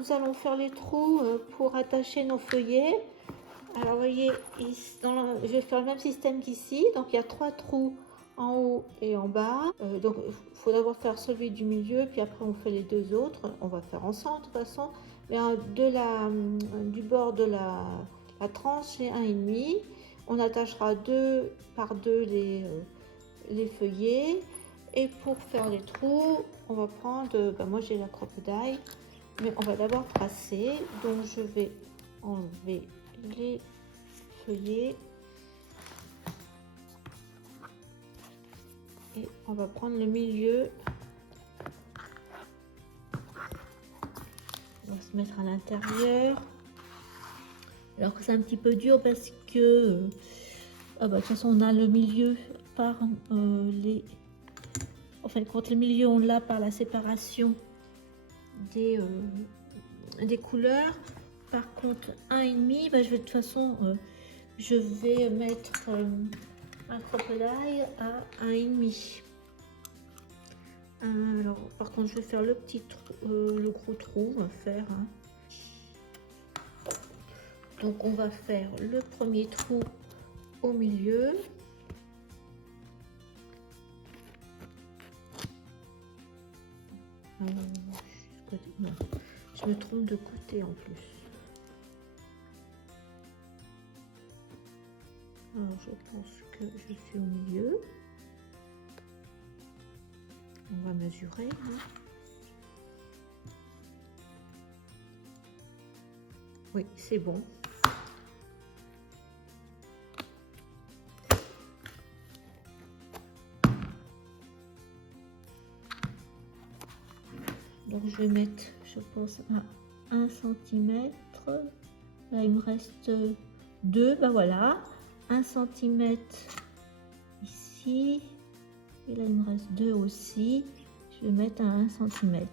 nous allons faire les trous pour attacher nos feuillets. Alors, vous voyez, je vais faire le même système qu'ici. Donc, il y a 3 trous en haut et en bas. Donc, il faut d'abord faire celui du milieu, puis après, on fait les 2 autres. On va faire ensemble, de toute façon. Mais du bord de la tranche, j'ai 1,5. On attachera 2 par 2 les feuillets. Et pour faire les trous, on va prendre, moi j'ai la crocodile, mais on va d'abord tracer. Donc je vais enlever les feuillets et on va prendre le milieu. On va se mettre à l'intérieur. Alors que c'est un petit peu dur parce que de toute façon on a le milieu par en fin de compte, le milieu on l'a par la séparation des couleurs. Par contre, 1,5, je vais de toute façon, je vais mettre un crocodile à 1,5. Alors, par contre, je vais faire le petit trou, le gros trou, on va faire. Donc, on va faire le premier trou au milieu. Non, je me trompe de côté en plus. Alors, je pense que je suis au milieu. On va mesurer. Oui, c'est bon. Donc, je vais mettre, je pense, à 1 cm. Là, il me reste 2. Voilà. 1 cm ici. Et là, il me reste 2 aussi. Je vais mettre à 1 cm.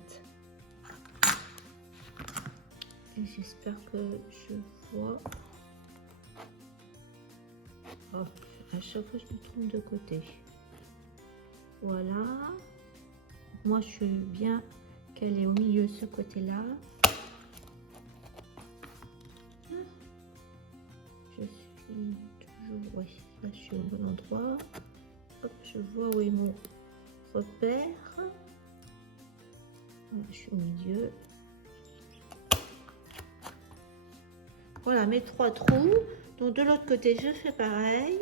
Et j'espère que je vois. Oh, à chaque fois, je me trompe de côté. Voilà. Moi, je suis bien qu'elle est au milieu, ce côté-là. Je suis toujours... Oui, là, je suis au bon endroit. Hop, je vois où est mon repère. Voilà, je suis au milieu. Voilà mes 3 trous. Donc de l'autre côté, je fais pareil.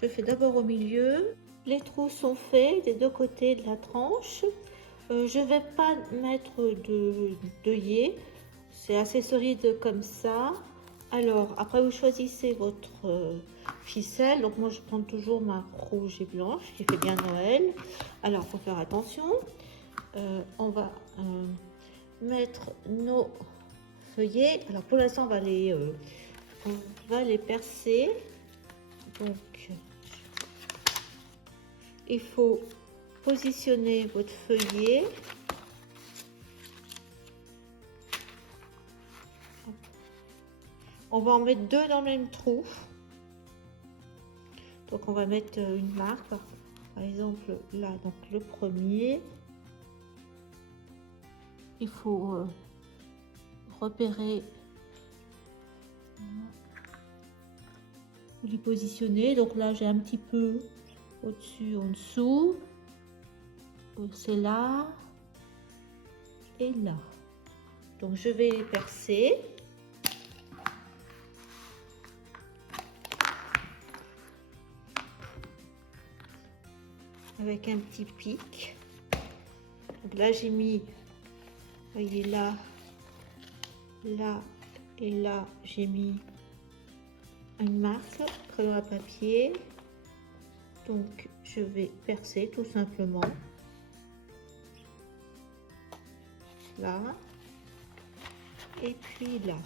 Je fais d'abord au milieu. Les trous sont faits des 2 côtés de la tranche. Je vais pas mettre d'œillet. C'est assez solide comme ça. Alors après, vous choisissez votre ficelle. Donc moi, je prends toujours ma rouge et blanche qui fait bien Noël. Alors, faut faire attention. On va mettre nos feuillets. Alors pour l'instant, on va les percer. Donc, il faut positionner votre feuillet. On va en mettre 2 dans le même trou. Donc on va mettre une marque, par exemple là, donc le premier. Il faut repérer, vous les positionner. Donc là j'ai un petit peu au-dessus, en dessous. C'est là et là. Donc je vais les percer. Avec un petit pic. Donc là j'ai mis, voyez là, là et là j'ai mis une marque, crayon à papier. Donc je vais percer tout simplement là et puis là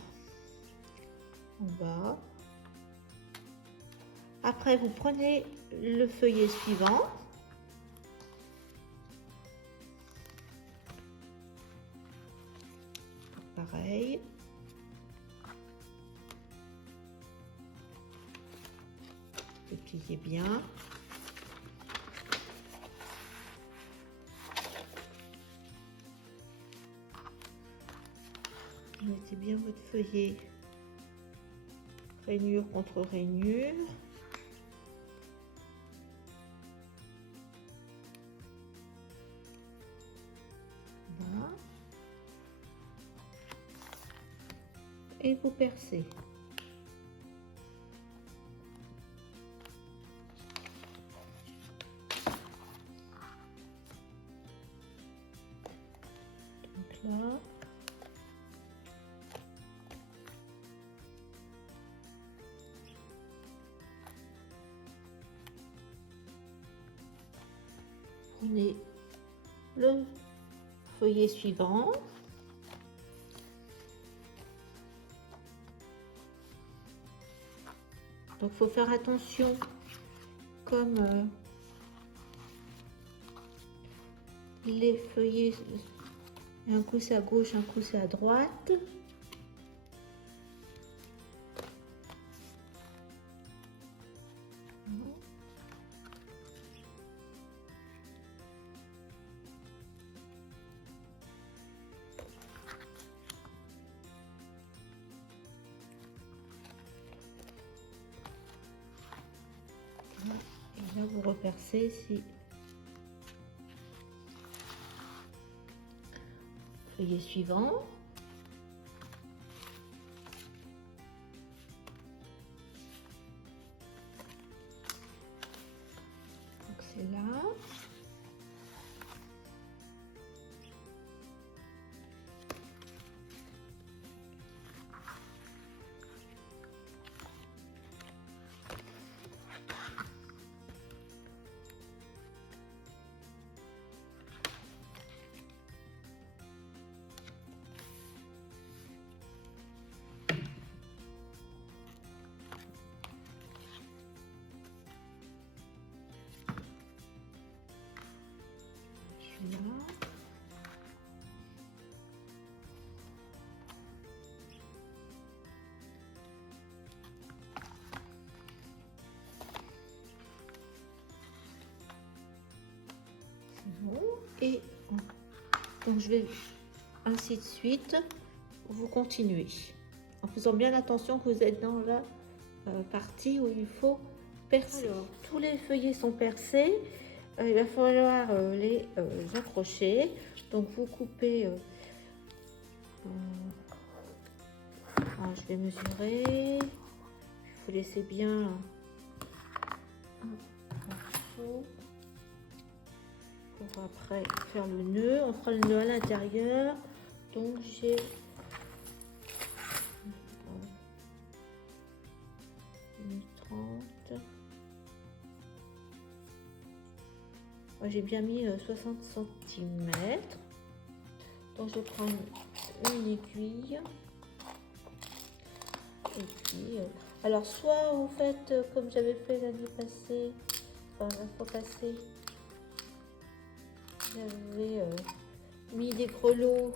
en bas. Après vous prenez le feuillet suivant. Pareil. Vous pliez bien. Mettez bien votre feuillet rainure contre rainure. Voilà. Et vous percez. Donc là. Prenez le feuillet suivant. Donc, il faut faire attention, comme les feuillets, un coup c'est à gauche, un coup c'est à droite. Et là, vous repercez si feuillet suivant. Donc c'est là. Là. C'est bon. Et donc je vais ainsi de suite, vous continuez en faisant bien attention que vous êtes dans la partie où il faut percer. Alors, tous les feuillets sont percés. Il va falloir les accrocher. Donc vous coupez, je vais mesurer, il faut laisser bien un morceau pour après faire le nœud. On fera le nœud à l'intérieur. Donc j'ai 30. J'ai bien mis 60 cm. Donc je prends une aiguille. Et puis, alors soit vous faites comme j'avais fait l'année passée, enfin la fois passée, j'avais mis des grelots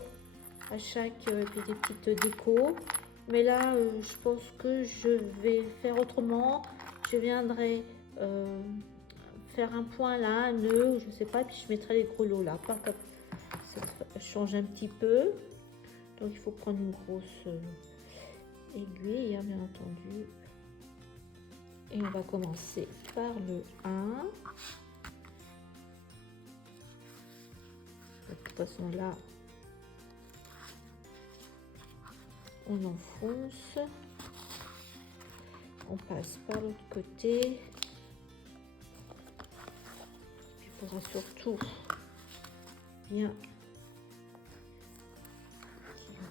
à chaque puis des petites décos. Mais là, je pense que je vais faire autrement. Je viendrai faire un point là, un nœud, je sais pas, puis je mettrai les grelots là, pas comme ça change un petit peu. Donc il faut prendre une grosse aiguille, hein, bien entendu. Et on va commencer par le 1. De toute façon là, on enfonce. On passe par l'autre côté. Il faudra surtout bien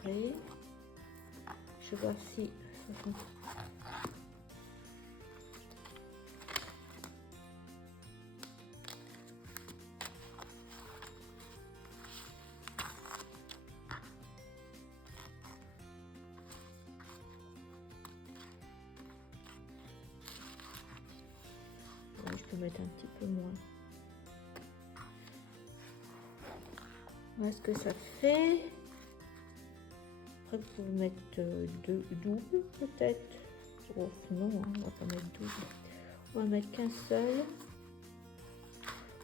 tirer. Je vois si ça fonctionne. Je peux mettre un petit peu moins. Voilà ce que ça fait. Après, vous pouvez mettre deux doubles peut-être. Oh, non, hein, on va pas mettre double. On va mettre qu'un seul.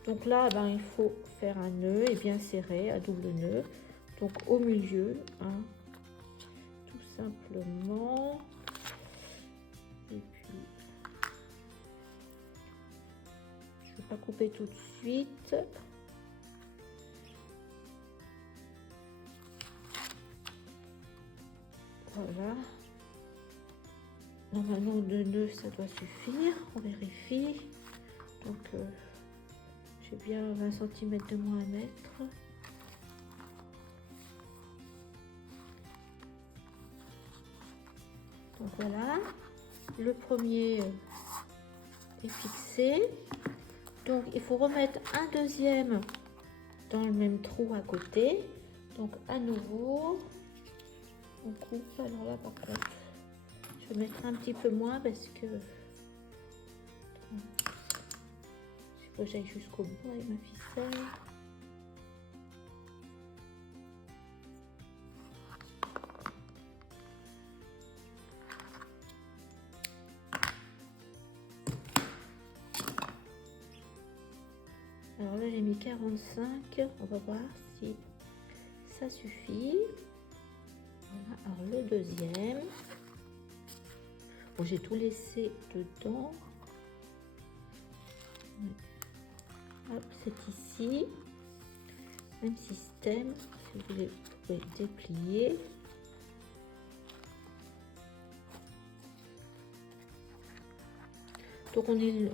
Donc là, ben, il faut faire un nœud et bien serré à double nœud. Donc au milieu, 1, simplement. Et puis, je ne vais pas couper tout de suite. Voilà. Normalement, 2 nœuds, ça doit suffire. On vérifie. Donc, j'ai bien 20 cm de moins à mettre. Donc voilà, le premier est fixé. Donc il faut remettre un deuxième dans le même trou à côté. Donc à nouveau, on coupe. Alors là par contre, je vais mettre un petit peu moins parce que il faut que j'aille jusqu'au bout avec ma ficelle. Alors là j'ai mis 45, on va voir si ça suffit. Voilà. Alors le deuxième, bon, j'ai tout laissé dedans. Hop, c'est ici, même système, si vous voulez, vous pouvez déplier. Donc on est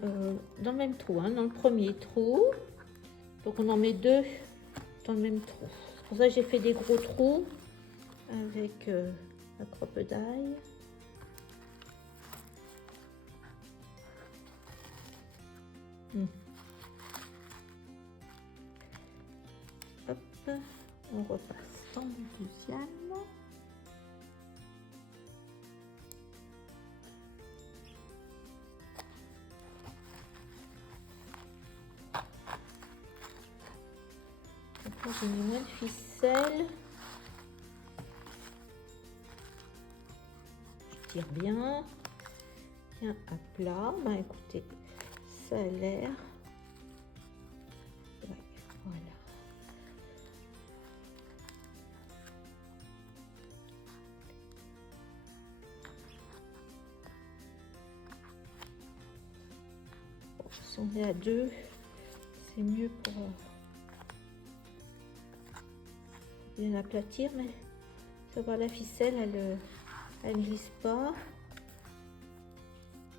dans le même trou, hein, dans le premier trou. Donc on en met 2 dans le même trou. C'est pour ça que j'ai fait des gros trous avec la crocodile. Hop, on repasse dans le deuxième. J'ai mis moins de ficelle. Je tire bien à plat. Bah écoutez, ça a l'air. Ouais, voilà. Bon, si on est à 2, c'est mieux pour bien aplatir, mais tu vas voir la ficelle, elle glisse pas.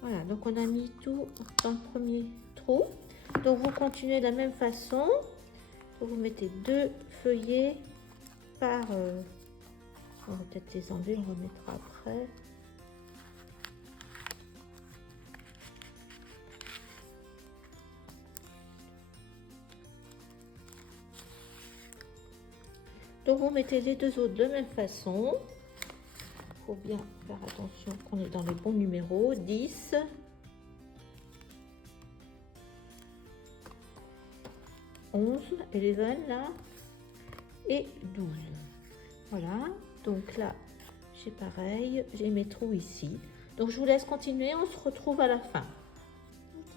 Voilà, donc on a mis tout dans le premier trou. Donc vous continuez de la même façon. Donc, vous mettez 2 feuillets par... on va peut-être les enlever, on remettra après. Donc vous mettez les 2 autres de la même façon. Il faut bien faire attention qu'on est dans les bons numéros. 10. 11, 11 là. Et 12. Voilà. Donc là, j'ai pareil. J'ai mes trous ici. Donc je vous laisse continuer. On se retrouve à la fin.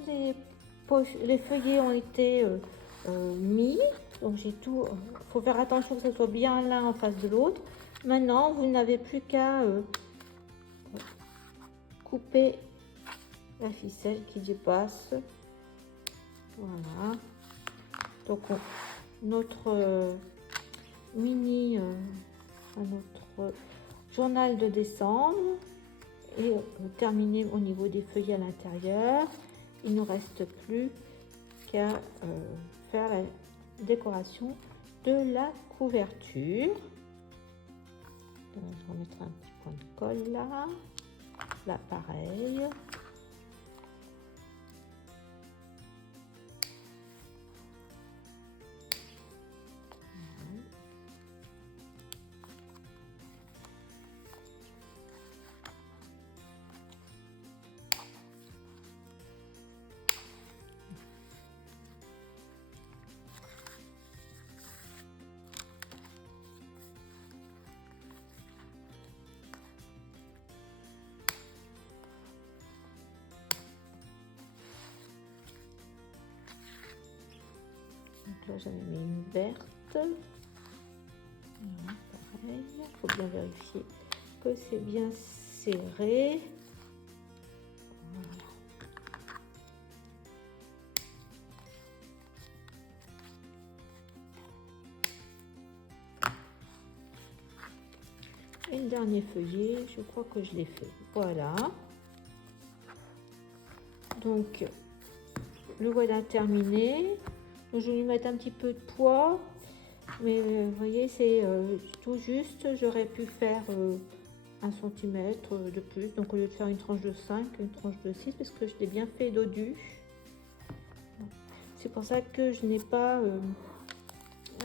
Les feuillets ont été mis. Donc j'ai tout, il faut faire attention que ça soit bien l'un en face de l'autre. Maintenant, vous n'avez plus qu'à couper la ficelle qui dépasse. Voilà. Donc notre mini, notre journal de décembre est terminé au niveau des feuillets à l'intérieur. Il ne reste plus qu'à faire la décoration de la couverture. Donc, je remettrai un petit point de colle là. Là pareil. Donc là j'avais mis une verte. Voilà, pareil, il faut bien vérifier que c'est bien serré. Voilà. Et le dernier feuillet, je crois que je l'ai fait. Voilà. Donc, le voilà terminé. Donc, je vais lui mettre un petit peu de poids. Mais vous voyez, c'est tout juste. J'aurais pu faire 1 cm de plus. Donc, au lieu de faire une tranche de 5, une tranche de 6, parce que je l'ai bien fait dodu. C'est pour ça que je n'ai pas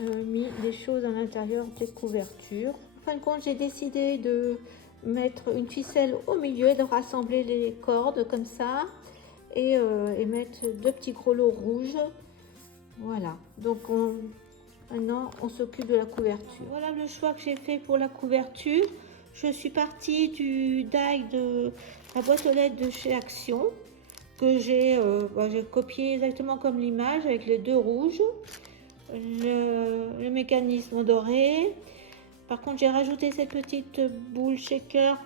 mis des choses à l'intérieur des couvertures. En fin de compte, j'ai décidé de mettre une ficelle au milieu et de rassembler les cordes comme ça et mettre 2 petits grelots rouges. Voilà, donc maintenant on s'occupe de la couverture. Voilà le choix que j'ai fait pour la couverture. Je suis partie du die de la boîte aux lettres de chez Action que j'ai copié exactement comme l'image avec les 2 rouges. Le mécanisme doré. Par contre, j'ai rajouté cette petite boule shaker.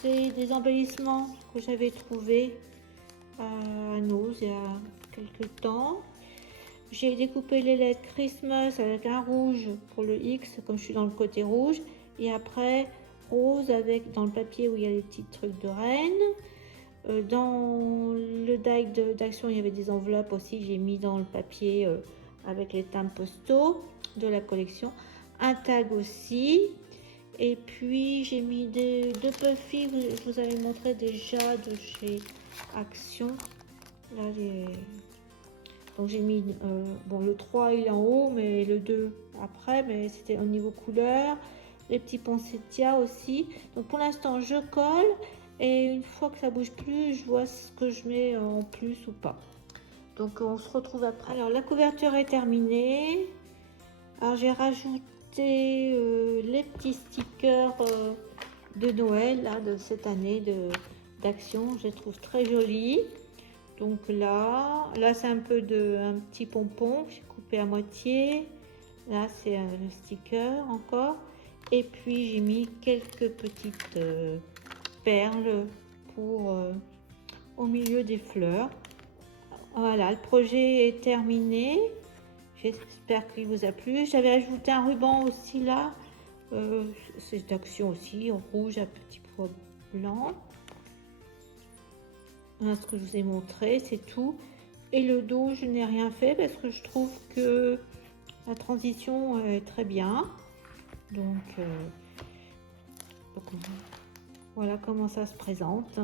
C'est des embellissements que j'avais trouvé à Noz il y a quelques temps. J'ai découpé les lettres Christmas avec un rouge pour le X, comme je suis dans le côté rouge. Et après, rose avec dans le papier où il y a les petits trucs de reine. Dans le die d'Action, il y avait des enveloppes aussi. J'ai mis dans le papier avec les timbres postaux de la collection. Un tag aussi. Et puis, j'ai mis 2 puffy. Je vous avais montré déjà de chez Action. Là, donc, j'ai mis... bon, le 3, il est en haut, mais le 2 après. Mais c'était au niveau couleur. Les petits poinsettias aussi. Donc, pour l'instant, je colle. Et une fois que ça bouge plus, je vois ce que je mets en plus ou pas. Donc on se retrouve après. Alors la couverture est terminée. Alors j'ai rajouté les petits stickers de Noël là, de cette année d'Action. Je les trouve très jolis. Donc là c'est un petit pompon que j'ai coupé à moitié. Là c'est le sticker encore. Et puis j'ai mis quelques petites perles pour au milieu des fleurs. Voilà, le projet est terminé. J'espère qu'il vous a plu. J'avais ajouté un ruban aussi là. C'est d'Action aussi, en rouge à petits pois blancs. Voilà ce que je vous ai montré, c'est tout. Et le dos, je n'ai rien fait parce que je trouve que la transition est très bien. Donc voilà comment ça se présente.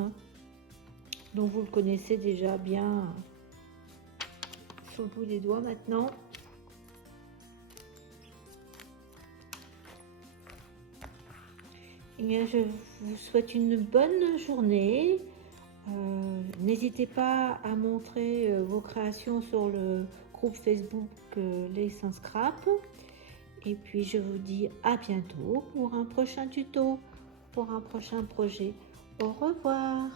Donc vous le connaissez déjà bien sur le bout des doigts maintenant. Et bien, je vous souhaite une bonne journée. N'hésitez pas à montrer vos créations sur le groupe Facebook Les Sans Scrap. Et puis je vous dis à bientôt pour un prochain tuto, pour un prochain projet. Au revoir.